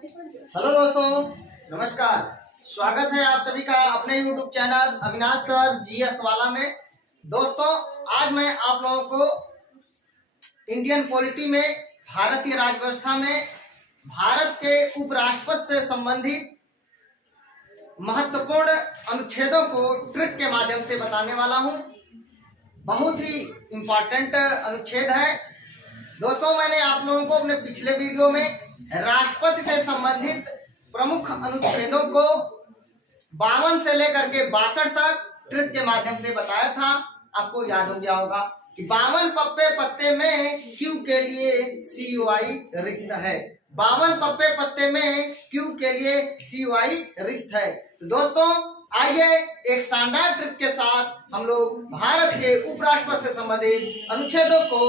Hello दोस्तों, नमस्कार। स्वागत है आप सभी का अपने YouTube channel Avinash sir GS वाला में। दोस्तों, आज मैं आप लोगों को इंडियन पॉलिटी में, भारतीय राज व्यवस्था में भारत के उपराष्ट्रपति से संबंधित महत्वपूर्ण अनुच्छेदों को ट्रिक के माध्यम से बताने वाला हूं। बहुत ही इम्पोर्टेंट अनुच्छेद है दोस्तों। मैंने आप लोगों को अपने पिछले वीडियो में राष्ट्रपति से संबंधित प्रमुख अनुच्छेदों को 52 से लेकर के 62 तक ट्रिक के माध्यम से बताया था। आपको याद हो गया होगा कि 52 पप्पे पत्ते में क्यू के लिए CUI रिक्त है। 52 पप्पे पत्ते में क्यू के लिए CUI रिक्त है। तो दोस्तों, आइए एक शानदार ट्रिक के साथ हम लोग भारत के उपराष्ट्रपति से संबंधित अनुच्छेदों को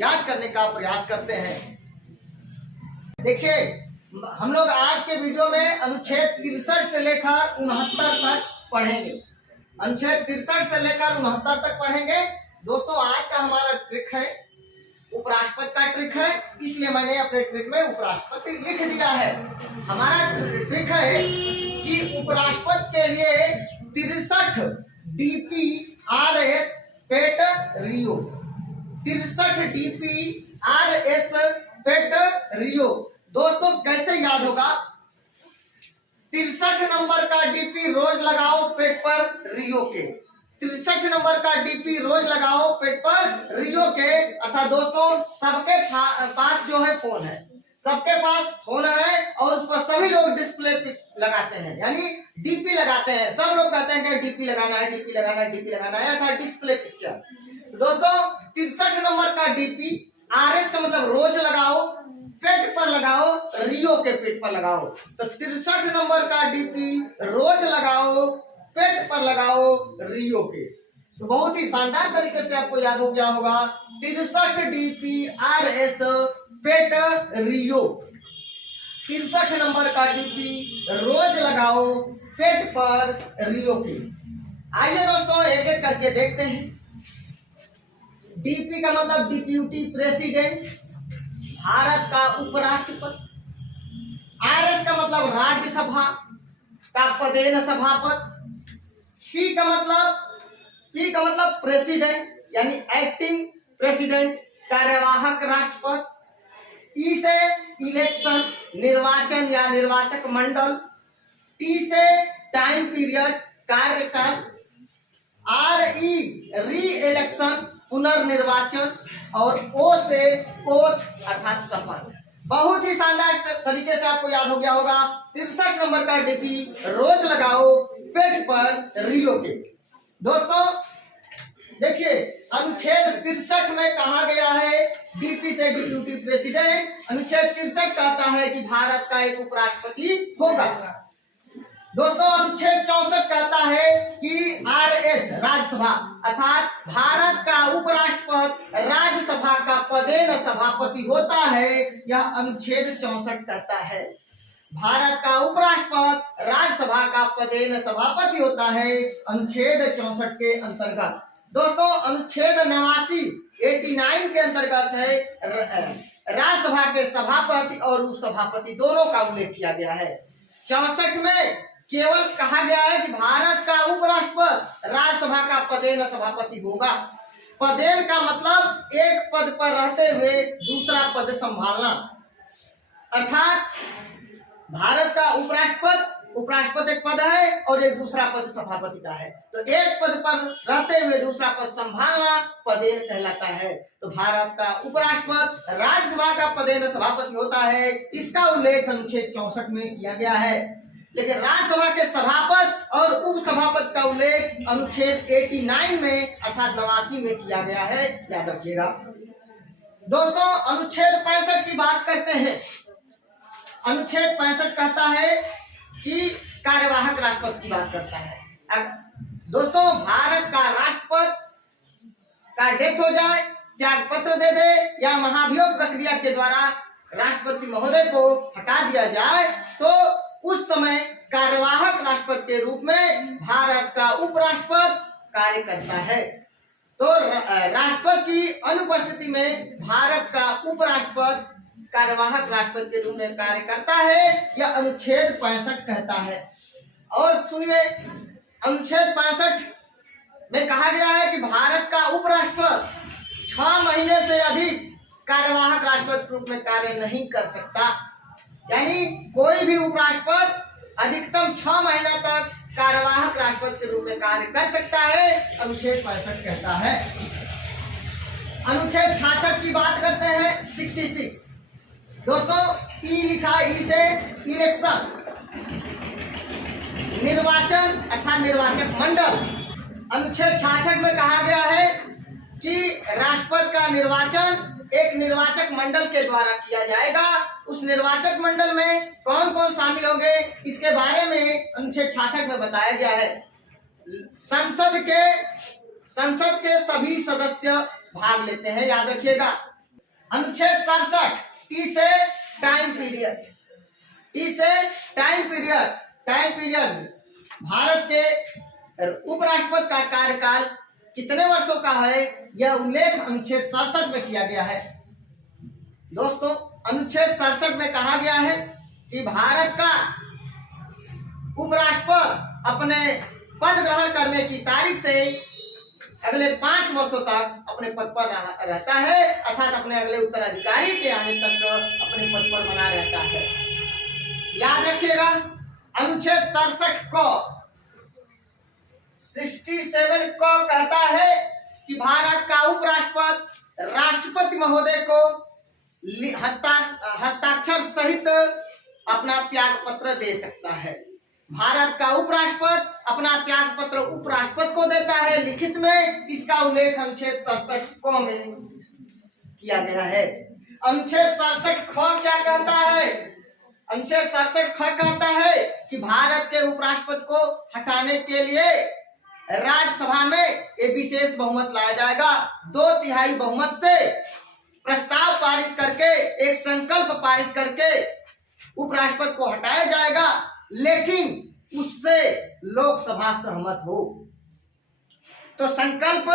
याद करने का प्रयास करते हैं। देखिए, हम लोग आज के वीडियो में अनुच्छेद 63 से लेकर 69 तक पढ़ेंगे। अनुच्छेद 63 से लेकर 69 तक पढ़ेंगे। दोस्तों, आज का हमारा ट्रिक है उपराष्ट्रपति का ट्रिक है, इसलिए मैंने अपने ट्रिक में उपराष्ट्रपति लिख दिया है। हमारा ट्रिक है कि उपराष्ट्रपति के लिए 63 DPRS पेट रियो, 63 DPRS पेट रियो। दोस्तों, कैसे याद होगा? 63 नंबर का डीपी रोज लगाओ पेट पर रियो के। 63 नंबर का डीपी रोज लगाओ पेट पर रियो के। अर्थात दोस्तों, सबके पास जो है फोन है, सबके पास फोन है और उस पर सभी लोग डिस्प्ले लगाते हैं, यानी डीपी लगाते हैं। सब लोग कहते हैं कि डीपी लगाना है, डीपी लगाना है, डीपी लगाना है, अर्थात डिस्प्ले पिक्चर। तो दोस्तों, 63 नंबर का डीपी RS का मतलब रोज लगाओ, पेट पर लगाओ, रियो के पेट पर लगाओ। तो 63 नंबर का डीपी रोज लगाओ, पेट पर लगाओ, रियो के। तो बहुत ही शानदार तरीके से आपको याद हो गया होगा। 63 DPRS पेट रियो, 63 नंबर का डीपी रोज लगाओ, पेट पर रियो के। आइए दोस्तों, एक एक करके देखते हैं। डीपी का मतलब डिप्यूटी प्रेसिडेंट, भारत का उपराष्ट्रपति। RS का मतलब राज्यसभा का पदेन सभापति। P का मतलब प्रेसिडेंट, यानी एक्टिंग प्रेसिडेंट, कार्यवाहक राष्ट्रपति। E से इलेक्शन, निर्वाचन या निर्वाचक मंडल। T से टाइम पीरियड, कार्यकाल। RE री इलेक्शन, पुनर्निर्वाचन। और O से ओथ अर्थात शपथ। बहुत ही शानदार तरीके से आपको याद हो गया होगा। 63 नंबर का डीपी रोज लगाओ, पेट पर रियो के। दोस्तों देखिए, अनुच्छेद 63 में कहा गया है डीपी से डिप्यूटी प्रेसिडेंट। अनुच्छेद 63 कहता है कि भारत का एक उपराष्ट्रपति होगा। दोस्तों, अनुच्छेद 64 कहता है कि RS राज्यसभा अर्थात भारत का उपराष्ट्रपति राज्यसभा का पदेन सभापति होता है। यह अनुच्छेद 64 कहता है भारत का उपराष्ट्रपति राज्यसभा का पदेन सभापति होता है, अनुच्छेद 64 के अंतर्गत। दोस्तों, अनुच्छेद 89 के अंतर्गत है राज्यसभा के सभापति और उपसभापति दोनों का उल्लेख किया गया है। 64 में केवल कहा गया है कि भारत का उपराष्ट्रपति राज्यसभा का पदेन सभापति होगा। पदेन का मतलब एक पद पर रहते हुए दूसरा पद संभालना। अर्थात भारत का उपराष्ट्रपति एक पद है और एक दूसरा पद सभापति का है। तो एक पद पर रहते हुए दूसरा पद संभालना पदेन कहलाता है। तो भारत का उपराष्ट्रपति राज्यसभा का पदेन सभापति होता है। इसका उल्लेख अनुच्छेद 64 में किया गया है। लेकिन राज्यसभा के सभापति और उपसभापति का उल्लेख अनुच्छेद 89 में अर्थात 89 में किया गया है। याद रखिएगा। दोस्तों, अनुच्छेद 65 की बात करते हैं। अनुच्छेद 65 कहता है कि कार्यवाहक राष्ट्रपति की बात करता है। दोस्तों, भारत का राष्ट्रपति का डेथ हो जाए, त्याग पत्र दे दे या महाभियोग प्रक्रिया के द्वारा राष्ट्रपति महोदय को हटा दिया जाए, तो उस समय कार्यवाहक राष्ट्रपति के रूप में भारत का उपराष्ट्रपति कार्य करता है। तो राष्ट्रपति की अनुपस्थिति में भारत का उपराष्ट्रपति कार्यवाहक राष्ट्रपति के रूप में कार्य करता है, यह अनुच्छेद 65 कहता है। और सुनिए, अनुच्छेद 65 में कहा गया है कि भारत का उपराष्ट्रपति 6 महीने से अधिक कार्यवाहक राष्ट्रपति के रूप में कार्य नहीं कर सकता। यानी कोई भी उपराष्ट्रपति अधिकतम 6 महीना तक कार्यवाहक राष्ट्रपति के रूप में कार्य कर सकता है, अनुच्छेद 65 कहता है। अनुच्छेद 66 की बात करते हैं, 66। दोस्तों, ई लिखा, ई से इलेक्शन, निर्वाचन अर्थात निर्वाचक मंडल। अनुच्छेद 66 में कहा गया है कि राष्ट्रपति का निर्वाचन एक निर्वाचक मंडल के द्वारा किया जाएगा। उस निर्वाचक मंडल में कौन कौन शामिल होंगे, इसके बारे में अनुच्छेद 66 में बताया गया है। संसद के सभी सदस्य भाग लेते हैं, याद रखिएगा। अनुच्छेद 67, टी से टाइम पीरियड, टी से time period, time period. Bharat के उपराष्ट्रपति का कार्यकाल कितने वर्षों का है, यह उल्लेख अनुच्छेद 67 में किया गया है। दोस्तों, अनुच्छेद 67 में कहा गया है कि भारत का उपराष्ट्रपति अपने पद ग्रहण करने की तारीख से अगले 5 वर्षों तक अपने पद पर रहता है, अर्थात अपने अगले उत्तराधिकारी के आने तक अपने पद पर बना रहता है। याद रखिएगा, अनुच्छेद 67 को 67 को कहता है कि भारत का उपराष्ट्रपति राष्ट्रपति महोदय को हस्ताक्षर सहित अपना त्याग पत्र दे सकता है। भारत का उपराष्ट्रपति अपना त्याग पत्र उपराष्ट्रपति को देता है लिखित में। इसका उल्लेख अनुच्छेद 67 क में किया गया है। अनुच्छेद 67 ख क्या कहता है? अनुच्छेद 67 ख कहता है कि भारत के उपराष्ट्रपति को हटाने के लिए राज्यसभा में एक विशेष बहुमत लाया जाएगा। 2/3 बहुमत से प्रस्ताव पारित करके, एक संकल्प पारित करके उपराष्ट्रपति को हटाया जाएगा, लेकिन उससे लोकसभा सहमत हो। तो संकल्प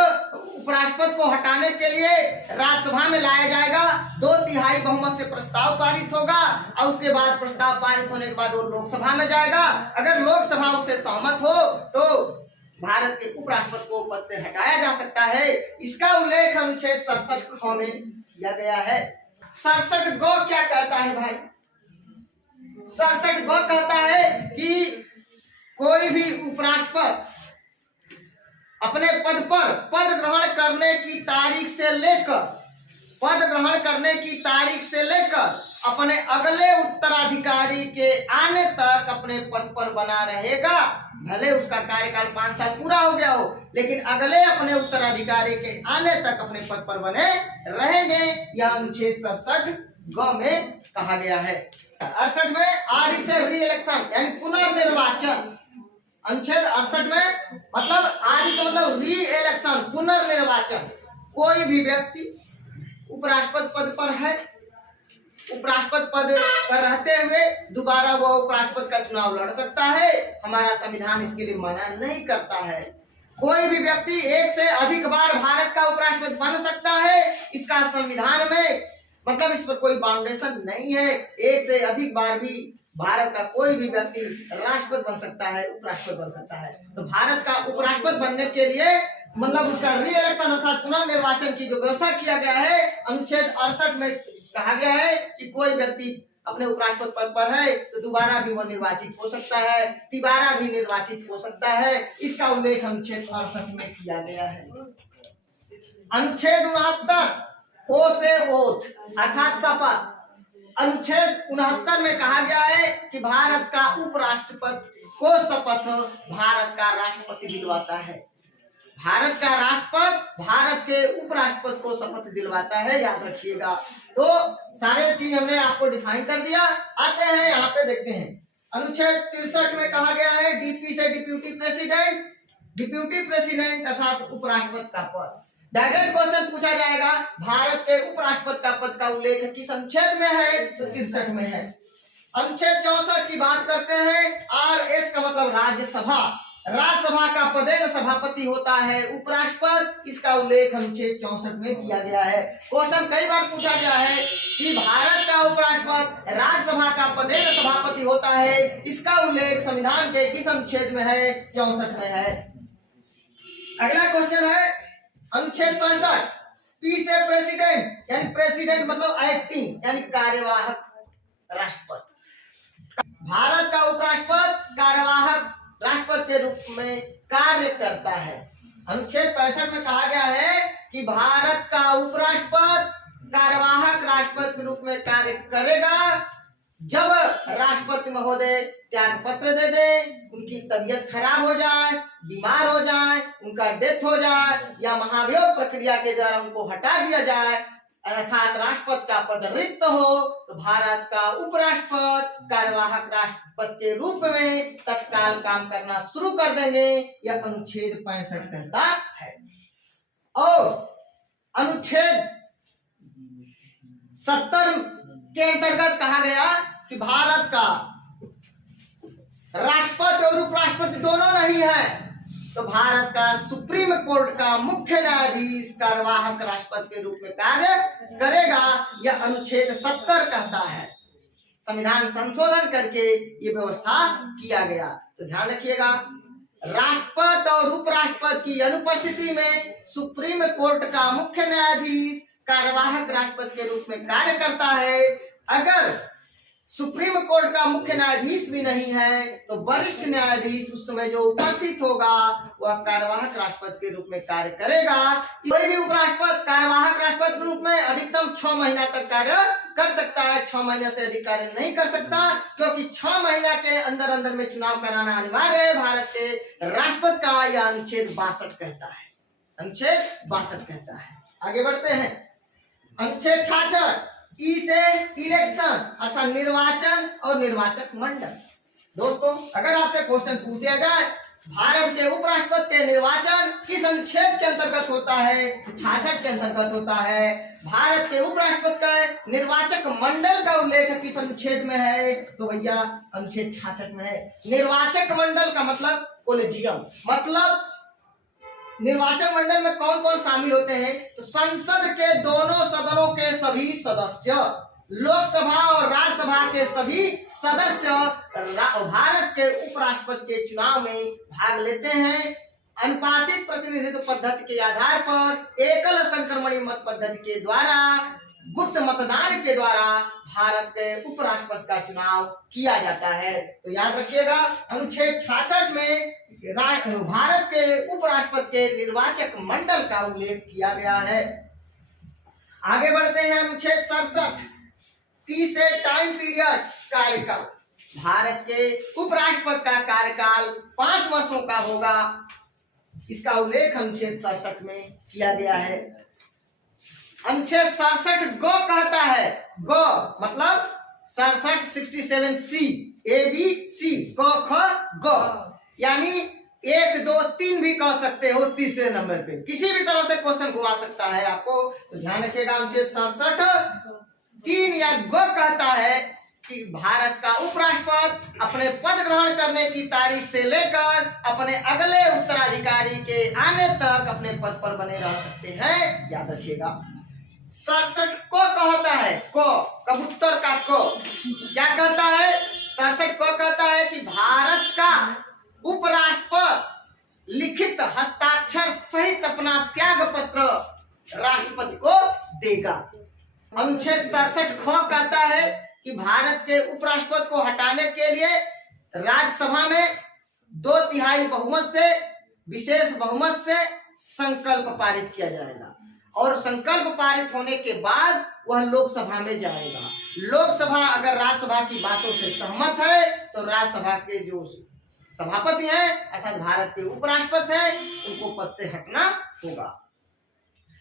उपराष्ट्रपति को हटाने के लिए राज्यसभा में लाया जाएगा, 2/3 बहुमत से प्रस्ताव पारित होगा और उसके बाद प्रस्ताव पारित होने के बाद वो लोकसभा में जाएगा। अगर लोकसभा उससे सहमत हो तो भारत के उपराष्ट्रपति को पद से हटाया जा सकता है। इसका उल्लेख अनुच्छेद 67 ख में किया गया है। 67 ग क्या कहता है भाई? 67 ग कहता है कि कोई भी उपराष्ट्रपति अपने पद पर पद ग्रहण करने की तारीख से लेकर अपने अगले उत्तराधिकारी के आने तक अपने पद पर बना रहेगा। भले उसका कार्यकाल 5 साल पूरा हो गया हो, लेकिन अगले अपने उत्तराधिकारी के आने तक अपने पद पर बने रहेंगे। यह अनुच्छेद 67 ग में कहा गया है। 68 में आर से री इलेक्शन यानी पुनर्निर्वाचन। अनुच्छेद 68 में मतलब आर का मतलब री इलेक्शन, पुनर्निर्वाचन। कोई भी व्यक्ति उपराष्ट्रपति पद पर है, उपराष्ट्रपति पद पर रहते हुए दोबारा वो उपराष्ट्रपति का चुनाव लड़ सकता है। हमारा संविधान इसके लिए मना नहीं करता है। कोई भी व्यक्ति एक से अधिक बार भारत का उपराष्ट्रपति बन सकता है। इसका संविधान में मतलब इस पर कोई बाउंडेशन नहीं है। एक से अधिक बार भी भारत का कोई भी व्यक्ति राष्ट्रपति बन सकता है, उपराष्ट्रपति बन सकता है। तो भारत का उपराष्ट्रपति बनने के लिए मतलब उसका री इलेक्शन अर्थात पुनर्निर्वाचन की जो व्यवस्था किया गया है, अनुच्छेद 68 में कहा गया है कि कोई व्यक्ति अपने उपराष्ट्रपति पद पर है तो दोबारा भी वो निर्वाचित हो सकता है, तिबारा भी निर्वाचित हो सकता है। इसका उल्लेख अनुच्छेद 68 में किया गया है। अनुच्छेद 69 ओ से ओथ अर्थात शपथ। अनुच्छेद 69 में कहा गया है कि भारत का उपराष्ट्रपति को शपथ भारत का राष्ट्रपति दिलवाता है। भारत का राष्ट्रपति भारत के उपराष्ट्रपति को शपथ दिलवाता है, याद रखिएगा। तो सारे चीज हमने आपको डिफाइन कर दिया। आते हैं यहाँ पे देखते हैं। अनुच्छेद 63 में कहा गया है डीपी से डिप्यूटी प्रेसिडेंट, डिप्यूटी प्रेसिडेंट अर्थात उपराष्ट्रपति का पद। डायरेक्ट क्वेश्चन पूछा जाएगा, भारत के उपराष्ट्रपति का पद का उल्लेख किस अनुच्छेद में है? तो 63 में है। अनुच्छेद 64 की बात करते हैं। RS का मतलब राज्यसभा। राज्यसभा का पदेन सभापति होता है उपराष्ट्रपति। इसका उल्लेख अनुच्छेद 64 में किया गया है। क्वेश्चन कई बार पूछा गया है कि भारत का उपराष्ट्रपति राज्यसभा का पदेन सभापति होता है। इसका उल्लेख संविधान के किस अनुच्छेद में है? 64 में है। अगला क्वेश्चन है अनुच्छेद 65, पी से प्रेसिडेंट, यानी प्रेसिडेंट मतलब एक्टिंग यानी कार्यवाहक राष्ट्रपति। भारत का उपराष्ट्रपति कार्यवाहक राष्ट्रपति के रूप में कार्य करता है। अनुच्छेद 65 में कहा गया है कि भारत का उपराष्ट्रपति कार्यवाहक राष्ट्रपति के रूप में कार्य करेगा जब राष्ट्रपति महोदय त्याग पत्र दे दे, उनकी तबीयत खराब हो जाए, बीमार हो जाए, उनका डेथ हो जाए या महाभियोग प्रक्रिया के द्वारा उनको हटा दिया जाए, अर्थात राष्ट्रपति का पद रिक्त हो, तो भारत का उपराष्ट्रपति कार्यवाहक राष्ट्रपति के रूप में तत्काल काम करना शुरू कर देंगे। यह अनुच्छेद 65 कहता है। और अनुच्छेद 70 के अंतर्गत कहा गया कि भारत का राष्ट्रपति और उपराष्ट्रपति दोनों नहीं है, तो भारत का सुप्रीम कोर्ट का मुख्य न्यायाधीश कार्यवाहक राष्ट्रपति के रूप में कार्य करेगा। यह अनुच्छेद 70 कहता है। संविधान संशोधन करके ये व्यवस्था किया गया। तो ध्यान रखिएगा, राष्ट्रपति और उपराष्ट्रपति की अनुपस्थिति में सुप्रीम कोर्ट का मुख्य न्यायाधीश कार्यवाहक राष्ट्रपति के रूप में कार्य करता है। अगर सुप्रीम कोर्ट का मुख्य न्यायाधीश भी नहीं है तो वरिष्ठ न्यायाधीश उस समय जो उपस्थित होगा वह कार्यवाहक राष्ट्रपति के रूप में कार्य करेगा। कोई भी उपराष्ट्रपति कार्यवाहक राष्ट्रपति के रूप में अधिकतम 6 महीना तक कार्य कर सकता है। 6 महीने से अधिक कार्य नहीं कर सकता, क्योंकि 6 महीना के अंदर अंदर में चुनाव कराना अनिवार्य है भारत के राष्ट्रपति का। यह अनुच्छेद 62 कहता है। अनुच्छेद 62 कहता है। आगे बढ़ते हैं। अनुच्छेद 66 ई से इलेक्शन अर्थात निर्वाचन और निर्वाचक मंडल। दोस्तों, अगर आपसे क्वेश्चन पूछ दिया जाए भारत के उपराष्ट्रपति के निर्वाचन किस अनुच्छेद के अंतर्गत होता है, 66 के अंतर्गत होता है। भारत के उपराष्ट्रपति का निर्वाचक मंडल का उल्लेख किस अनुच्छेद में है, तो भैया अनुच्छेद 66 में है। निर्वाचक मंडल का मतलब कोलेजियम, मतलब निर्वाचन मंडल में कौन कौन शामिल होते हैं, तो संसद के दोनों सदनों के सभी सदस्य, लोकसभा और राज्यसभा के सभी सदस्य भारत के उपराष्ट्रपति के चुनाव में भाग लेते हैं। अनुपातिक प्रतिनिधित्व पद्धति के आधार पर एकल संक्रमणी मत पद्धति के द्वारा, गुप्त मतदान के द्वारा भारत के उपराष्ट्रपति का चुनाव किया जाता है। तो याद रखिएगा, अनुच्छेद 66 में भारत के उपराष्ट्रपति के निर्वाचक मंडल का उल्लेख किया गया है। आगे बढ़ते हैं। अनुच्छेद 67 टी से टाइम पीरियड कार्यकाल। भारत के उपराष्ट्रपति का कार्यकाल 5 वर्षों का होगा। इसका उल्लेख अनुच्छेद 67 में किया गया है। अनुच्छेद 67 गो कहता है। गो मतलब 67 सी, ए बी सी, क ख ग, यानी 1 2 3 भी कह सकते हो तीसरे नंबर पे, किसी भी तरह से क्वेश्चन घुमा सकता है आपको। तो ध्यान रखिएगा, अनुच्छेद 67 3 या गो कहता है कि भारत का उपराष्ट्रपति अपने पद ग्रहण करने की तारीख से लेकर अपने अगले उत्तराधिकारी के आने तक अपने पद पर बने रह सकते हैं। याद रखिएगा। 67 को कहता है, को कबूतर का को क्या कहता है, 67 को कहता है कि भारत का उपराष्ट्रपति लिखित हस्ताक्षर सहित अपना त्याग पत्र राष्ट्रपति को देगा। अनुच्छेद 67 ख कहता है कि भारत के उपराष्ट्रपति को हटाने के लिए राज्यसभा में 2/3 बहुमत से, विशेष बहुमत से संकल्प पारित किया जाएगा और संकल्प पारित होने के बाद वह लोकसभा में जाएगा। लोकसभा अगर राज्यसभा की बातों से सहमत है तो राज्यसभा के जो सभापति हैं अर्थात भारत के उपराष्ट्रपति हैं उनको पद से हटना होगा।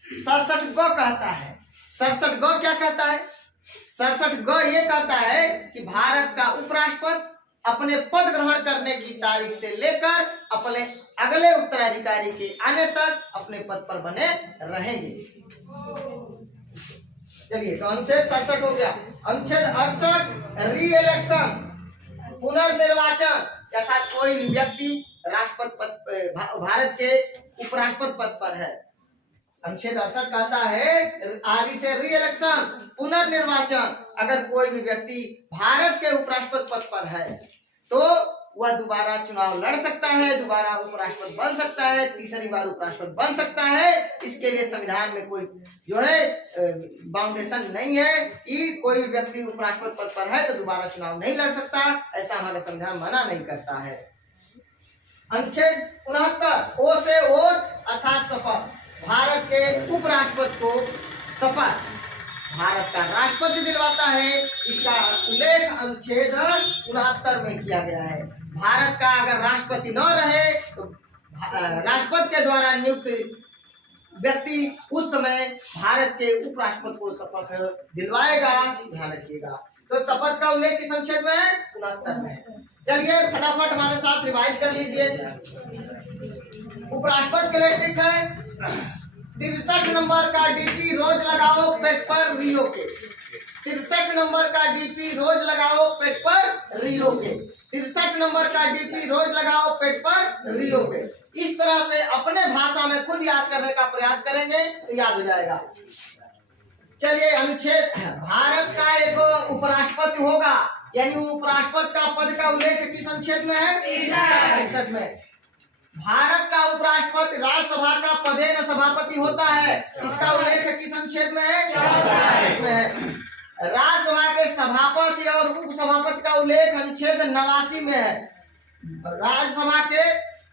67 ग कहता है। 67 ग क्या कहता है, 67 ग ये कहता है कि भारत का उपराष्ट्रपति अपने पद ग्रहण करने की तारीख से लेकर अपने अगले उत्तराधिकारी के आने तक अपने पद पर बने रहेंगे। चलिए, तो अनुच्छेद 67 हो गया। अनुच्छेद 68 री इलेक्शन, पुनर्निर्वाचन। अर्थात कोई भी व्यक्ति राष्ट्रपति पद भारत के उपराष्ट्रपति पद पर है। अनुच्छेद 68 कहता है आदि से री इलेक्शन पुनर्निर्वाचन, अगर कोई भी व्यक्ति भारत के उपराष्ट्रपति पद पर है तो वह दोबारा चुनाव लड़ सकता है, दोबारा उपराष्ट्रपति बन सकता है, तीसरी बार उपराष्ट्रपति बन सकता है। इसके लिए संविधान में कोई जो है बाउंडेशन नहीं है कि कोई व्यक्ति उपराष्ट्रपति पद पर है तो दोबारा चुनाव नहीं लड़ सकता, ऐसा हमारा संविधान मना नहीं करता है। अनुच्छेद 69 ओ से ओथ अर्थात शपथ, भारत के उपराष्ट्रपति को शपथ भारत का राष्ट्रपति दिलवाता है। इसका उल्लेख अनुच्छेद 69 में किया गया है। भारत का अगर राष्ट्रपति न रहे तो राष्ट्रपति के द्वारा नियुक्त व्यक्ति उस समय भारत के उपराष्ट्रपति को शपथ दिलवाएगा, ध्यान रखिएगा। तो शपथ का उल्लेख किस अनुच्छेद में है? 69 में। चलिए फटाफट हमारे साथ रिवाइज कर लीजिए। उपराष्ट्रपति के लिए ठीक है 63 नंबर का डीपी रोज लगाओ पेट पर रियो के, 63 नंबर का डीपी रोज लगाओ पेट पर रियो के, 63 नंबर का डीपी रोज लगाओ पेट पर रियो के। इस तरह से अपने भाषा में खुद याद करने का प्रयास करेंगे तो याद हो जाएगा। चलिए अनुच्छेद, भारत का एक उपराष्ट्रपति होगा, यानी उपराष्ट्रपति का पद का उल्लेख किस अनुच्छेद में है? 63 में। भारत का उपराष्ट्रपति राज्यसभा का पदेन सभापति होता है, इसका उल्लेख किस अनुच्छेद में है? 64 में है। राज्यसभा के सभापति और उपसभापति का उल्लेख अनुच्छेद 89 में है। राज्यसभा के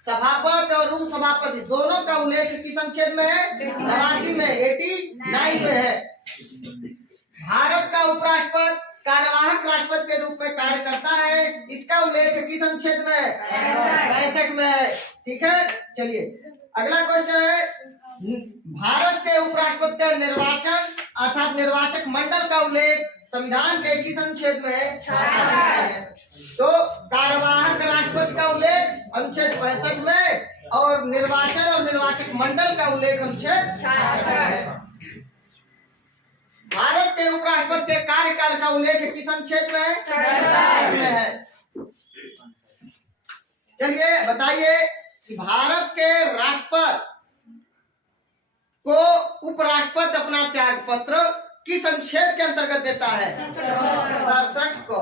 सभापति और उपसभापति दोनों का उल्लेख किस अनुच्छेद में है? 89 में, 89 में है। भारत का उपराष्ट्रपति कार्यवाहक राष्ट्रपति के रूप में कार्य करता है, इसका उल्लेख किस अनुच्छेद में है? 65 में है। ठीक है, चलिए अगला क्वेश्चन है भारत के उपराष्ट्रपति का निर्वाचन अर्थात निर्वाचक मंडल का उल्लेख संविधान के किस अनुच्छेद में है? 66 में है। तो कार्यवाहक राष्ट्रपति का उल्लेख अनुच्छेद 65 में और निर्वाचन और निर्वाचक मंडल का उल्लेख अनुच्छेद 66 में है। भारत के उपराष्ट्रपति के कार्यकाल का उल्लेख किस अनुच्छेद में है? 67 में है। चलिए बताइए कि भारत के राष्ट्रपति को उपराष्ट्रपति अपना त्याग पत्र किस अनुच्छेद के अंतर्गत देता है? 67 को।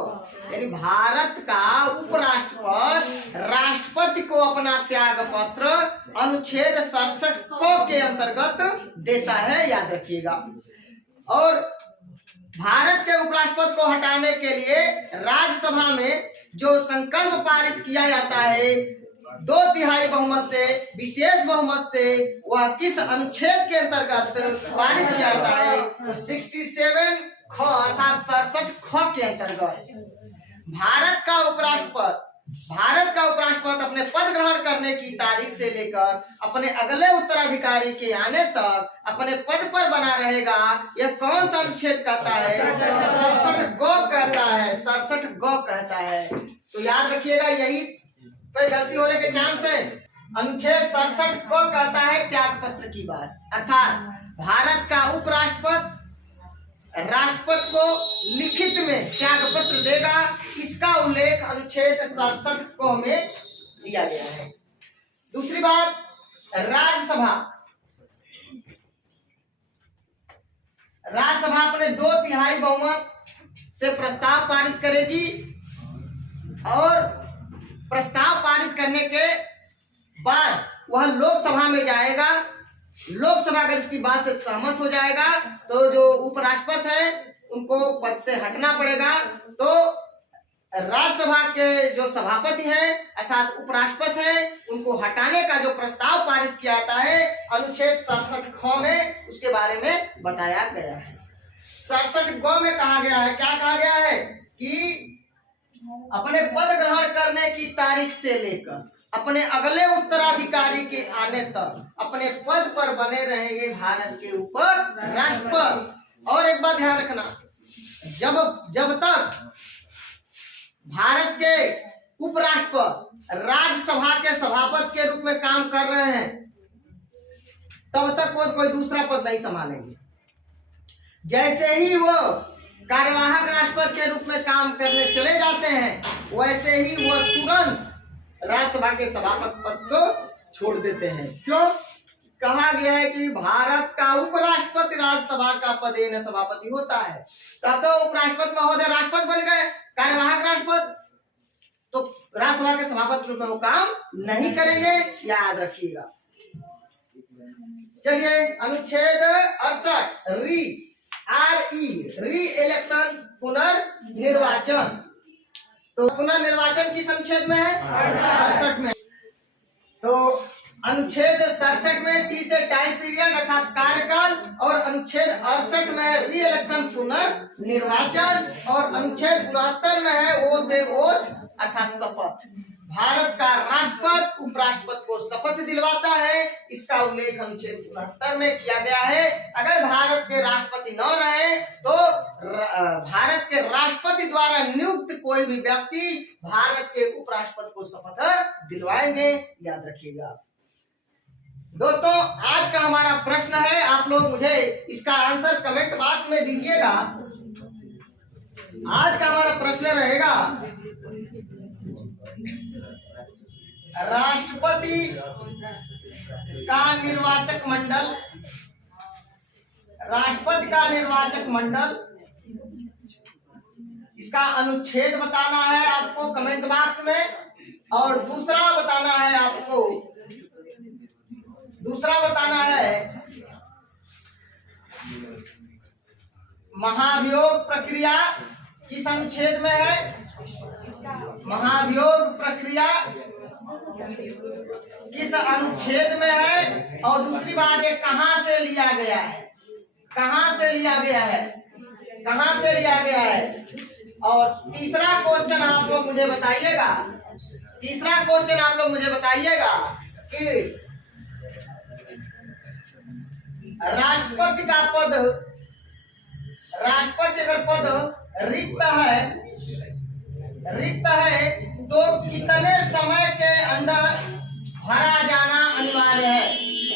यानी भारत का उपराष्ट्रपति राष्ट्रपति को अपना त्याग पत्र अनुच्छेद 67 को के अंतर्गत देता है, याद रखिएगा। और भारत के उपराष्ट्रपति को हटाने के लिए राज्यसभा में जो संकल्प पारित किया जाता है 2/3 बहुमत से, विशेष बहुमत से, वह किस अनुच्छेद के अंतर्गत पारित किया जाता है? तो 67 ख अर्थात 67 ख के अंतर्गत। भारत का उपराष्ट्रपति अपने पद ग्रहण करने की तारीख से लेकर अपने अगले उत्तराधिकारी के आने तक अपने पद पर बना रहेगा। यह कौन सा अनुच्छेद कहता है? 67 गो कहता है, 67 गो कहता है। तो याद रखिएगा, यही कोई गलती होने के चांस है। अनुच्छेद 67 को कहता है त्याग पत्र की बात, अर्थात भारत का उपराष्ट्रपति राष्ट्रपति को लिखित में त्याग पत्र देगा, इसका उल्लेख अनुच्छेद 67 को में दिया गया है। दूसरी बात, राज्यसभा अपने 2/3 बहुमत से प्रस्ताव पारित करेगी और प्रस्ताव पारित करने के बाद वह लोकसभा में जाएगा। लोकसभा अगर इसकी बात से सहमत हो जाएगा तो जो उपराष्ट्रपति है उनको पद से हटना पड़ेगा। तो राज्यसभा के जो सभापति है अर्थात उपराष्ट्रपति है, उनको हटाने का जो प्रस्ताव पारित किया जाता है अनुच्छेद 67 ख में, उसके बारे में बताया गया है। 67 ग में कहा गया है, क्या कहा गया है कि अपने पद ग्रहण करने की तारीख से लेकर अपने अगले उत्तराधिकारी के आने तक अपने पद पर बने रहेंगे भारत के ऊपर राष्ट्रपति। और एक बात ध्यान रखना, जब तक भारत के उपराष्ट्रपति राज्यसभा के सभापति के रूप में काम कर रहे हैं तब तक वो कोई दूसरा पद नहीं संभालेंगे। जैसे ही वो कार्यवाहक राष्ट्रपति के रूप में काम करने चले जाते हैं वैसे ही वो तुरंत राज्यसभा के सभापति पद को छोड़ देते हैं। क्यों? कहा गया है कि भारत का उपराष्ट्रपति राज्यसभा का पदेन सभापति होता है। तब तो उपराष्ट्रपति महोदय राष्ट्रपति बन गए, कार्यवाहक राष्ट्रपति, तो राज्यसभा के सभापति रूप में वो काम नहीं करेंगे, याद रखिएगा। चलिए अनुच्छेद 68 री इलेक्शन पुनर्निर्वाचन, तो पुनर्निर्वाचन किस अनुच्छेद में है? 68 में। तो अनुच्छेद 67 में टी से टाइम पीरियड अर्थात कार्यकाल, और अनुच्छेद 68 में री इलेक्शन पुनर्निर्वाचन, और अनुच्छेद 69 में है ओ से ओथ अर्थात शपथ। भारत का राष्ट्रपति उपराष्ट्रपति को शपथ दिलवाता है, इसका उल्लेख अनुच्छेद 69 में किया गया है। अगर भारत के राष्ट्रपति न रहे तो भारत के राष्ट्रपति द्वारा नियुक्त कोई भी व्यक्ति भारत के उपराष्ट्रपति को शपथ दिलवाएंगे, याद रखिएगा। दोस्तों, आज का हमारा प्रश्न है, आप लोग मुझे इसका आंसर कमेंट बॉक्स में दीजिएगा। आज का हमारा प्रश्न रहेगा, राष्ट्रपति का निर्वाचक मंडल, राष्ट्रपति का निर्वाचक मंडल, इसका अनुच्छेद बताना है आपको कमेंट बॉक्स में, और दूसरा बताना है आपको, दूसरा बताना है महाभियोग प्रक्रिया किस अनुच्छेद में है, महाभियोग प्रक्रिया किस अनुच्छेद में है, और दूसरी बात ये कहां से लिया गया है, कहां से लिया गया है, कहां से लिया गया है। और तीसरा क्वेश्चन आप लोग मुझे बताइएगा, तीसरा क्वेश्चन आप लोग मुझे बताइएगा कि राष्ट्रपति का पद, राष्ट्रपति अगर पद रिक्त है तो कितने समय के अंदर भरा जाना अनिवार्य है,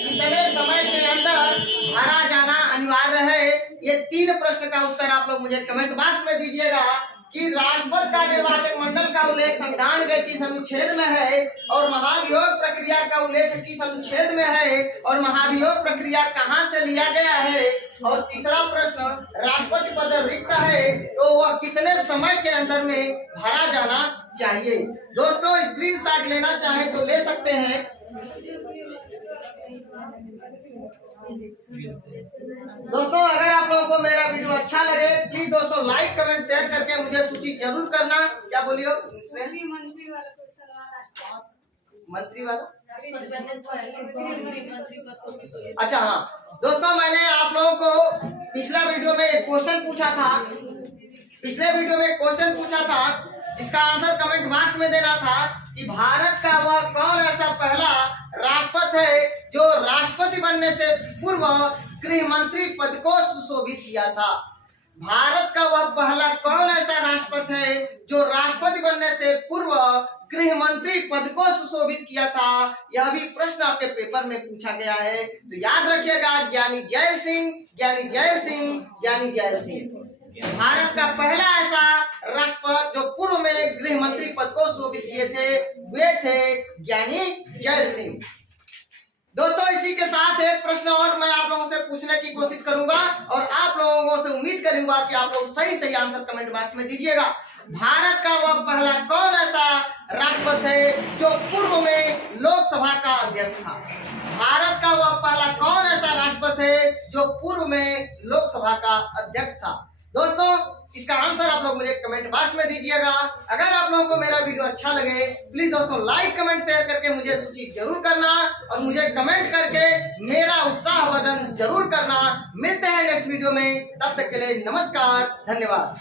कितने समय के अंदर भरा जाना अनिवार्य है। ये 3 प्रश्न का उत्तर आप लोग मुझे कमेंट बॉक्स में दीजिएगा कि राष्ट्रपति का निर्वाचक मंडल का उल्लेख संविधान के किस अनुच्छेद में है, और महाभियोग प्रक्रिया का उल्लेख किस अनुच्छेद में है, और महाभियोग प्रक्रिया कहां से लिया गया है। और तीसरा प्रश्न, राष्ट्रपति पद रिक्त है तो वह कितने समय के अंदर में भरा जाना चाहिए। दोस्तों, स्क्रीनशॉट लेना चाहे तो ले सकते हैं। दोस्तों, अगर आप लोगों को मेरा वीडियो अच्छा लगे प्लीज दोस्तों लाइक कमेंट शेयर करके मुझे सूची जरूर करना। क्या बोलियो? मंत्री वाला, अच्छा हाँ दोस्तों, मैंने आप लोगों को पिछला वीडियो में एक क्वेश्चन पूछा था, पिछले वीडियो में क्वेश्चन पूछा था, इसका आंसर कमेंट बॉक्स में देना था कि भारत का वह कौन ऐसा पहला राष्ट्रपति है जो राष्ट्रपति बनने से पूर्व गृह मंत्री पद को सुशोभित किया था। भारत का वह पहला कौन ऐसा राष्ट्रपति है जो राष्ट्रपति बनने से पूर्व गृह मंत्री पद को सुशोभित किया था। यह भी प्रश्न आपके पेपर में पूछा गया है, तो याद रखिएगा, ज्ञानी जैल सिंह, ज्ञानी जैल सिंह, ज्ञानी जैल सिंह भारत का पहला ऐसा राष्ट्रपति जो पूर्व में गृह मंत्री पद को सुशोभित किए थे, वे थे ज्ञानी जैल सिंह। दोस्तों, इसी के साथ एक प्रश्न और मैं आप लोगों से पूछने की कोशिश करूंगा, और आप लोगों से उम्मीद करूंगा कि आप लोग सही सही आंसर कमेंट बॉक्स में दीजिएगा। भारत का वह पहला कौन ऐसा राष्ट्रपति है जो पूर्व में लोकसभा का अध्यक्ष था। भारत का वह पहला कौन ऐसा राष्ट्रपति है जो पूर्व में लोकसभा का अध्यक्ष था। दोस्तों, इसका आंसर आप लोग मुझे कमेंट बॉक्स में दीजिएगा। अगर आप लोगों को मेरा वीडियो अच्छा लगे प्लीज दोस्तों लाइक कमेंट शेयर करके मुझे सूची जरूर करना, और मुझे कमेंट करके मेरा उत्साहवर्धन जरूर करना। मिलते हैं नेक्स्ट वीडियो में, तब तक के लिए नमस्कार, धन्यवाद।